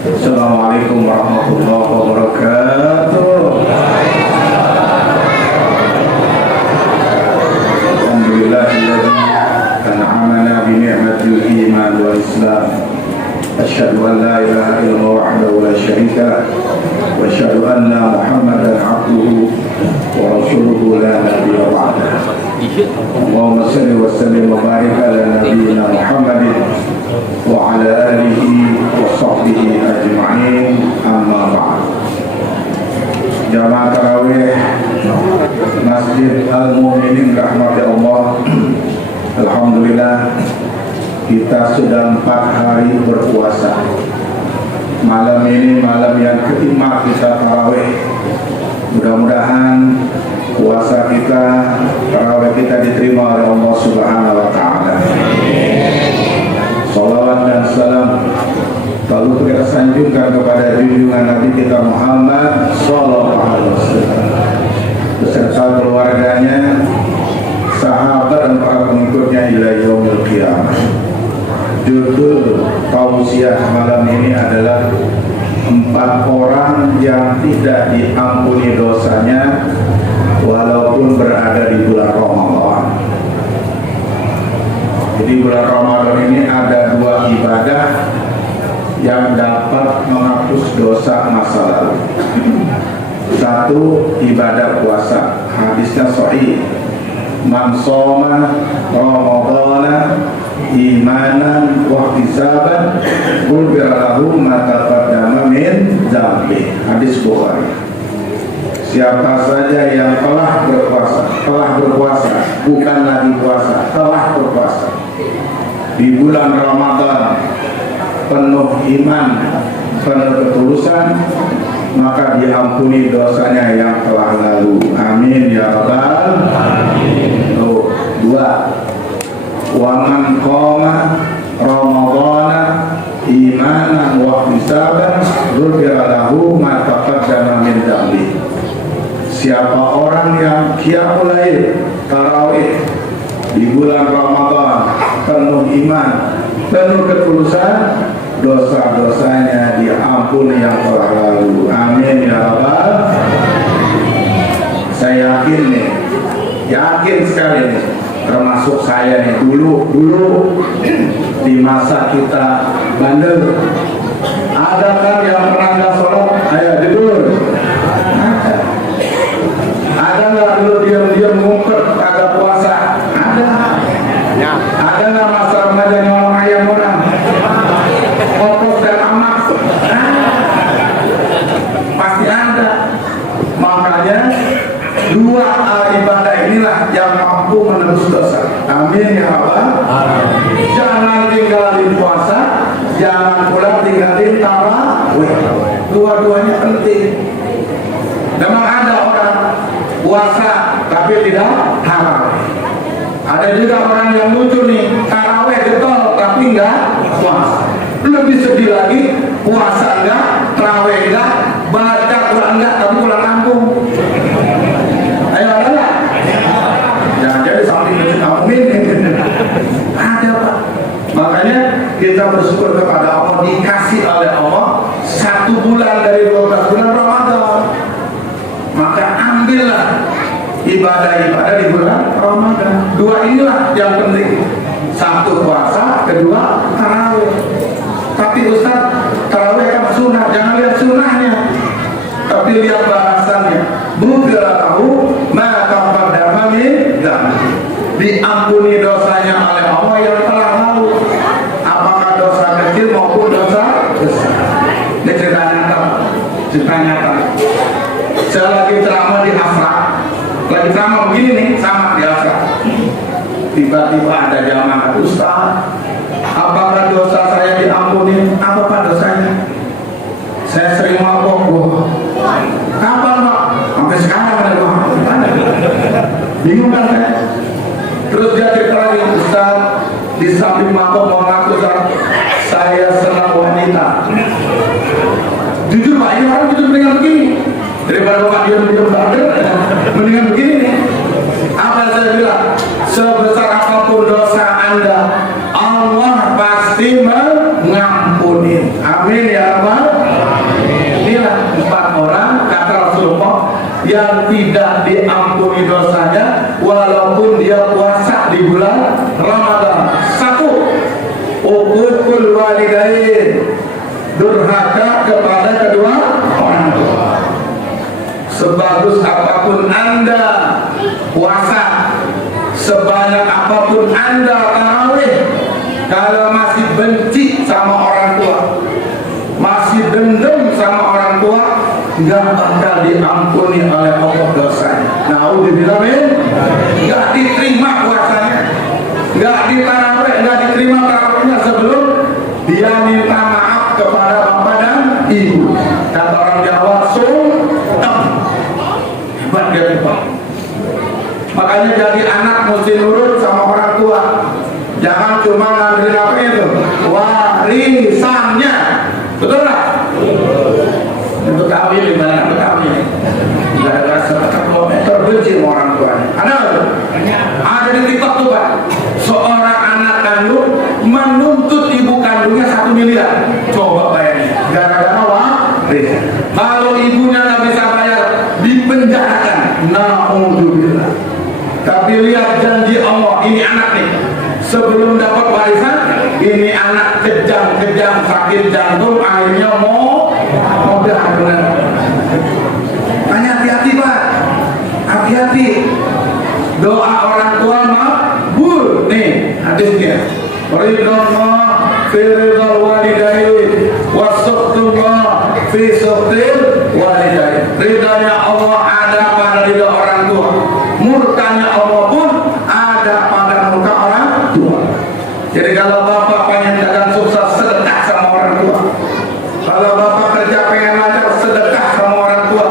Assalamualaikum warahmatullahi wabarakatuh. Alhamdulillahilladzi an'amana bi ni'matil iman wal islam. Asyhadu an la ilaha illallah wahdahu la syarika lah wa asyhadu anna Muhammadan abduhu wa rasuluhu la nabiyya ba'dahu. Allahumma shalli wa sallim wa barik ala nabiyyina Muhammadin wa ala alihi wa sahbihi ajma'in, amma ba'd. Jamaah tarawih Masjid Al-Mu'minin rahmati Allah, alhamdulillah kita sudah 4 hari berpuasa. Malam ini malam yang kelima kita tarawih. Mudah-mudahan puasa kita, tarawih kita diterima oleh Allah Subhanahu wa Ta'ala. Salawat dan salam lalu kita sanjungkan kepada junjungan Nabi kita Muhammad Sallallahu Alaihi Wasallam beserta keluarganya, sahabat dan para pengikutnya ila yaumil qiyamah. Judul tausiah malam ini adalah 4 orang yang tidak diampuni dosanya walaupun berada di bulan Ramadan. Jadi bulan Ramadan ini ada 2 ibadah yang dapat menghapus dosa masa lalu. Satu, ibadah puasa. Hadisnya sahih. Man shoma Ramadhana imanan wa ihtisaban ghufira lahu ma taqaddama min dzambi. Hadis Bukhari. Siapa saja yang telah berpuasa, bukan lagi puasa, telah berpuasa di bulan Ramadan penuh iman, penuh ketulusan, maka diampuni dosanya yang telah lalu. Amin ya rabbal alamin. 2. Wa man qama Ramadhana imanan wa ihtisaban ghufira lahu ma taqaddama min dzambi. Siapa orang yang qiyamul lail, tarawih di bulan Ramadan penuh iman, penuh ketulusan, dosa-dosanya diampuni yang telah lalu. Amin ya rabbal. Saya yakin nih, yakin sekali nih, termasuk saya nih, dulu di masa kita bandel, ada kan yang pernah nggak sholat? Ayo tidur. Ada nggak dulu diam-diam ngumpet kagak puasa? Ada. Ada nggak masa remaja nyolong ayam orang? Opos dan amak? Pasti ada. Makanya 2 ibadah inilah yang mampu menebus dosa. Amin ya Allah. Jangan tinggalin puasa, jangan pula tinggalin tarawih. Dua-duanya penting. Memang ada orang puasa tapi tidak tarawih. Ada juga orang yang lucu nih, tarawih getol tapi enggak puasa. Lebih sedih lagi, puasa enggak, tarawih enggak, baca Quran enggak, tapi pulang kampung. Ayo ada. Jangan jadi sampai amin. Ada Pak. Makanya kita bersyukur kepada Allah, dikasih oleh Allah 1 bulan dari 12 bulan Ramadan. Maka ambillah ibadah-ibadah di bulan Ramadan. 2 inilah yang penting. 1 puasa, 2 tarawih. Tapi Ustaz, tarawih kan sunnah, jangan lihat sunnahnya, tapi lihat balasannya. Ghufira lahu ma taqaddama min dzambi. Diampuni dosanya oleh Allah yang telah lalu, apakah dosa kecil maupun dosa besar. Ini cerita nyata. Saya lagi ceramah di Asra, lagi ceramah begini nih, sama di Asra. Tiba-tiba ada jamaah, Ustaz, apakah dosa saya diampuni? Apa Pak dosanya? Saya sering mabok. Kapan Pak? Sampai sekarang ada doa. Bingung kan saya? Terus dia cerita lagi, Ustaz, di samping mabok mau ngaku saya senang wanita. Jujur Pak, ini orang jujur mendingan begini daripada Bapak diam-diam bandel. Mendingan begini nih. Apa saya bilang? Sebesar apapun dosa Anda, Allah pasti mengampuni. Amin ya Rabbal yang tidak diampuni dosanya walaupun dia puasa di bulan Ramadan. Satu, uququl walidain, durhaka kepada kedua orang tua. Sebagus apapun Anda puasa, sebanyak apapun Anda tarawih, kalau masih benci sama orang tua, masih dendam sama orang tua, nggak bakal diampuni oleh Allah dosanya. Naudzubillah, nggak diterima puasanya, nggak ditarawih, nggak diterima tarawihnya sebelum dia minta maaf kepada bapak dan ibu. Kata orang Jawa, hebat dia hebat. Makanya jadi anak mesti nurut sama orang tua. Jangan cuma ngambil apa itu warisannya, betul nggak? Untuk kawin di mana Betawi? Nggak ada 100 kilometer benci sama orang tuanya. Ada di TikTok tuh Pak. Seorang anak kandung menuntut ibu kandungnya 1 miliar. Coba bayangin. Gara-gara waris. Kalau ibunya nggak bisa bayar, dipenjarakan. Naudzubillah. Tapi lihat janji Allah, ini anak nih. Sebelum dapat warisan, ini anak kejang-kejang sakit jantung, akhirnya mudah benar. Tanya hati-hati Pak, hati-hati. Doa orang tua makbul. Nih hadisnya. Ridallah fi ridal walidain, wasaqtullah fi saqtil walidain. Ridanya Allah ada pada ridha orang tua, murkanya Allah pun ada pada murka orang tua. Jadi kalau bapak pengen dagang sukses, sedekah sama orang tua. Kalau bapak kerja pengen lancar, sedekah sama orang tua.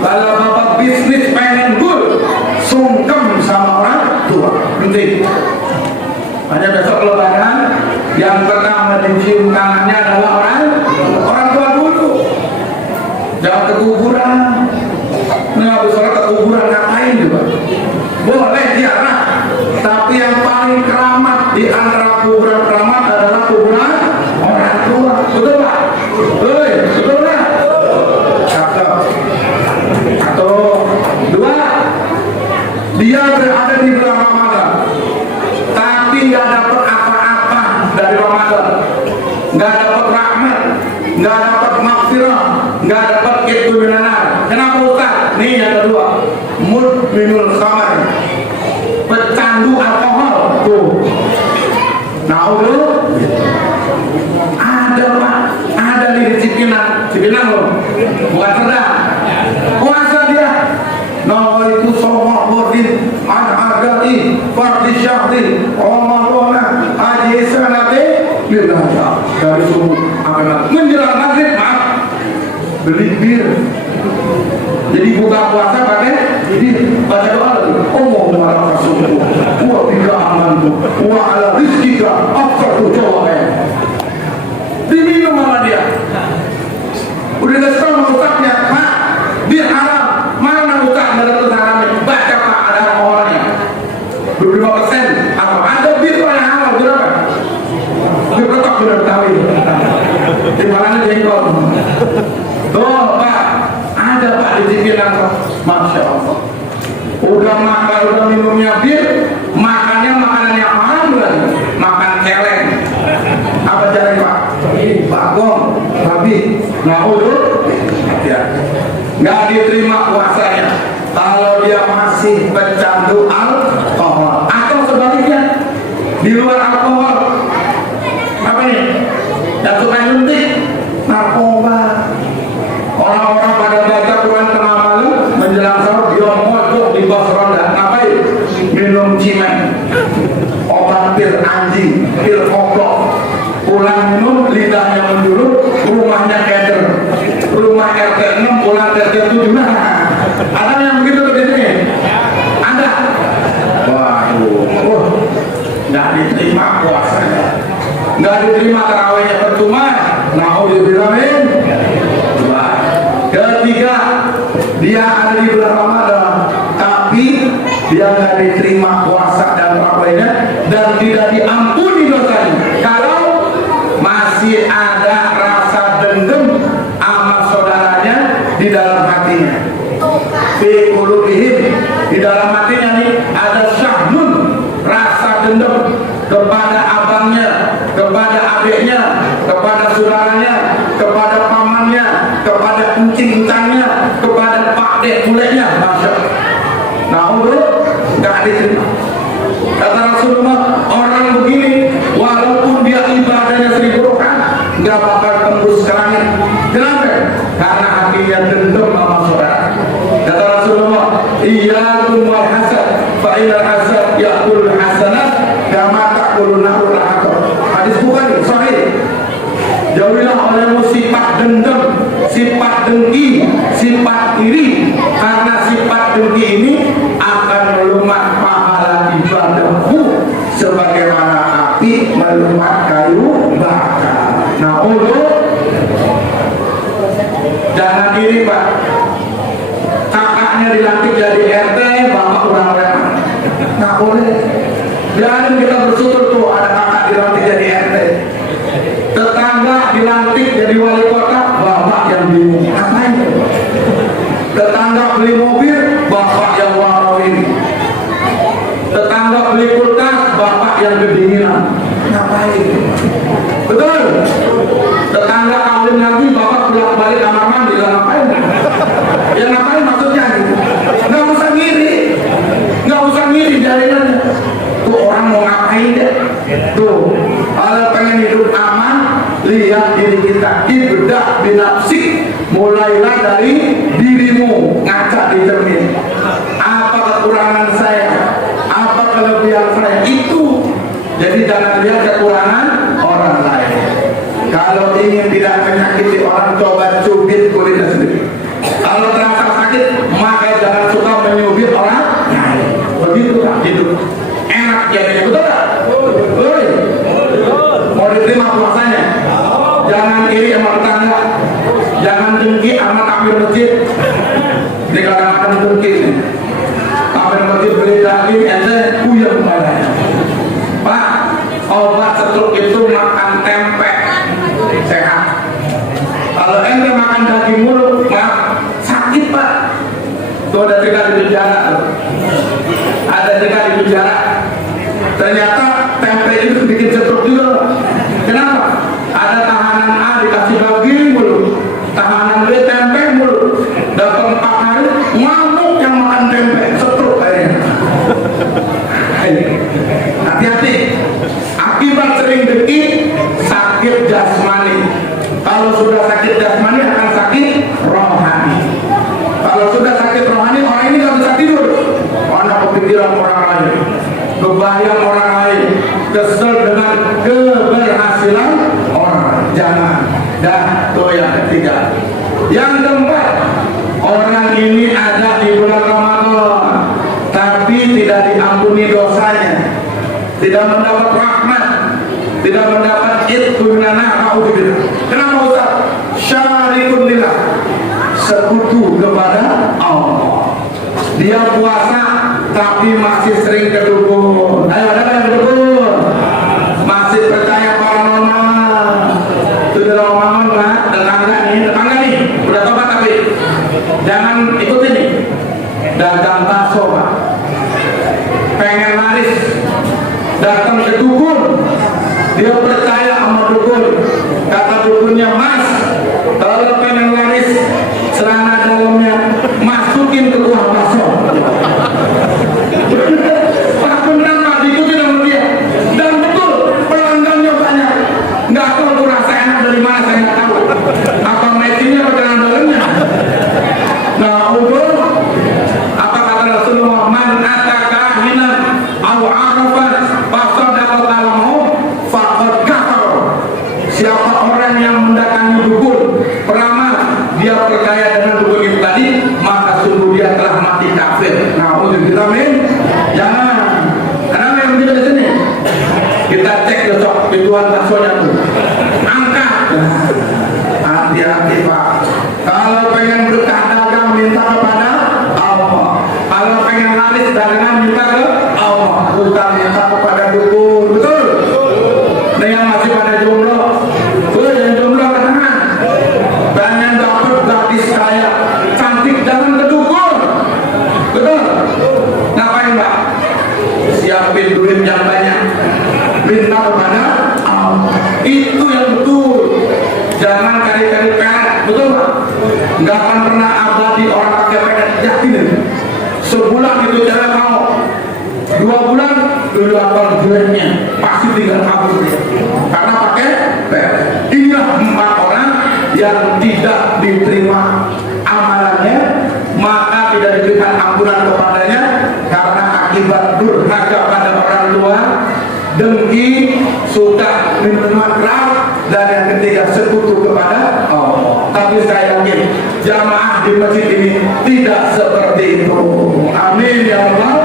Kalau bapak bisnis pengen good, sungkem sama orang tua. Penting. Hanya besok lebaran, yang pertama dicium tangannya adalah orang tua dulu. Jangan ke kuburan. Nah, habis sholat ke kuburan ngapain juga? Boleh ziarah, tapi yang paling keramat di antara kuburan keramat adalah kuburan orang tua. Betul Pak? Betul nggak? Satu, dua, dia berada di bulan Ramadan, tapi nggak dapat apa-apa dari Ramadan, nggak dapat rahmat, nggak dapat maghfirah, nggak dapat keturunan. Kenapa Ustaz? Nih yang kedua, mudminul khamar, pecandu alkohol. Tuh, nah ada Pak, ada di Cipinang loh, bukan Serdang. Puasa dia, nawaitu shawma bordin an-agati fardi syahri Ramadan haji sanate lillah. Dari subuh sampai menjelang maghrib, maaf, beli bir. Jadi buka puasa pakai bir, baca doa lagi. Allahumma lakasumku wa bika amantu wa ala rizkika afqatu jawabnya. Diminum sama dia. Udah kesel sama ustaznya, Pak, bir haram. Mana ustaz menurut haramnya? Baca Pak, ada alkoholnya 25%. Apa? Ada bir yang halal, berapa? Bir petok, bir Betawi. Timbangannya jengkol. Tuh Pak, ada Pak di Cipinang. Masya Allah. Udah makan, udah minumnya bir, makannya makanan yang haram lagi. Makan celeng. Apa jalan Pak? Bagong, babi. Nah ya, nggak diterima puasanya kalau dia masih pecandu alkohol, atau sebaliknya di luar alkohol. Apa nih? Dan suka nyuntik, narkoba. Orang-orang pada baca Quran tengah malam menjelang sahur, dia mojok di bawah ronda. Ngapain? Minum cimen, obat pil anjing, pil koplok. Pulang minum, lidahnya menjulur, rumahnya keder. Rumah RT 6, pulang RT 7. Nah, ada yang begitu di sini? Ada. Waduh, nggak diterima puasanya, nggak diterima tarawihnya, percuma. Naudzubillah. Ketiga, dia ada di bulan Ramadan, tapi dia nggak diterima puasa dan tarawihnya dan tidak diampuni dosanya. Kalau masih ada rasa dendam sama saudaranya di dalam hatinya. kepada adiknya, kepada saudaranya, kepada pamannya, kepada kucing hutannya, kepada pak dek kuleknya. Masya Allah. Nah, untuk nggak diterima. Kata Rasulullah, orang begini walaupun dia ibadahnya 1000 rakaat nggak bakal tembus ke langit. Kenapa? Karena hatinya dendam sama saudara. Kata Rasulullah, iyyakum wal hasad fa innal hasad ya'kul hasanat kama ta'kulun narul lahab. Hadis Bukhari sahih. Jauhilah olehmu sifat dendam, sifat dengki, sifat iri, karena sifat dengki ini akan melumat pahala ibadahmu sebagaimana api melumat kayu bakar. Nah, untuk jangan iri, Pak. Kakaknya dilantik jadi RT, bapak kurang reman. Nggak boleh. Biarin kita bersyukur tuh ada kakak dilantik jadi RT. Tetangga dilantik jadi wali kota, bapak yang bingung. Ngapain? Tetangga beli mobil, bapak yang warawin. Tetangga beli kulkas, bapak yang kedinginan. Ngapain? Betul? Tetangga kawin lagi, bapak pulang balik kamar mandi, ngapain? Ya ngapain maksudnya gitu? Nggak usah ngiri, nggak usah ngiri jaringannya. Tuh orang mau ngapain deh? Tuh, kalau pengen hidup aman, lihat diri kita, ibda binafsik. Mulailah dari dirimu, ngaca di cermin. Apa kekurangan saya? Apa kelebihan saya? Itu. Jadi jangan lihat kekurangan orang lain. Kalau ingin tidak menyakiti orang, coba cubit kulitnya sendiri. Kalau terasa sakit, maka jangan suka menyubit orang lain. Begitu kan hidup. Enak jadinya, betul tak? Betul. Mau diterima puasanya? Jangan iri sama tetangga, jangan dengki sama takmir masjid. Ini kadang-kadang dengki. Takmir masjid beli daging, ente puyeng badannya. Pak, obat stroke itu makan tempe sehat. Kalau ente makan daging mulu, sakit Pak. Tuh ada cerita di penjara. Ada cerita di penjara. Ternyata tempe itu bikin stroke juga. Kenapa? Ada tahanan A dikasih daging mulu, tahanan B tempe mulu. Dapat 4 hari ngamuk yang makan tempe, stroke akhirnya. Hati-hati. Akibat sering dengki, sakit jasmani. Kalau sudah sakit jasmani akan sakit rohani. Kalau sudah sakit rohani, orang ini nggak bisa tidur. Karena kepikiran orang lain, kebayang orang lain, kesel dengan keberhasilan orang. Jangan. Dan itu yang ketiga. Yang keempat, orang ini ada di bulan Ramadan, tapi tidak diampuni dosanya, tidak mendapat rahmat, tidak mendapat itqunana. Kenapa Ustaz? Syarikun lillah, sekutu kepada Allah. Dia puasa tapi masih sering ke dukun. Ayo, ada yang dukun? Masih percaya paranormal. Sudah lama nggak? Tetangga nih, udah tobat tapi jangan ikutin nih. Dagang bakso Pak, pengen laris, datang ke dukun. Dia percaya sama dukun. Kata dukunnya, Mas, kalau pengen laris, celana dalamnya masukin ke kuah bakso. Pak beneran Pak, diikutin sama dia. Dan betul, pelanggannya banyak. Nggak tahu tuh rasa enak dari mana, saya nggak tahu. Apa mesinnya atau celana dalamnya? Nah, apa kata Rasulullah? Man ataka hinan aw arafan fasadaqa alamu faqad kafar. Siapa orang yang mendatangi dukun, peramal, dia percaya dengan dukun itu tadi, maka sungguh dia telah mati kafir. Nah, untuk kita jangan. Kenapa yang kita di sini? Kita cek besok pintuan baksonya tuh. Angkat. Hati-hati Pak. Kalau pengen berkah dagang, minta kepada Allah. Kalau pengen laris dagangan, minta ke Allah. Bukan minta kepada dukun. Betul? Nah, yang masih pada jomblo, yang jomblo ketenangan. Pengen dapat gadis kaya, cantik, jangan ke dukun. Betul? Ngapain Pak? Siapin duit yang banyak, minta kepada Allah. Itu yang betul. Jangan kali-kali pelet, betul Pak? Nggak akan pernah abadi orang pakai pelet, yakin itu. Sebulan itu cewek mau, 2 bulan udah apa duitnya, pasti tinggal kabur dia. Karena pakai pelet. Inilah 4 orang yang tidak diterima amalannya, maka tidak diberikan ampunan kepadanya karena akibat durhaka pada orang tua, dengki, suka minuman keras, dan yang ketiga sekutu kepada Allah. Tapi saya yakin jamaah di masjid ini tidak seperti itu. Amin ya Allah.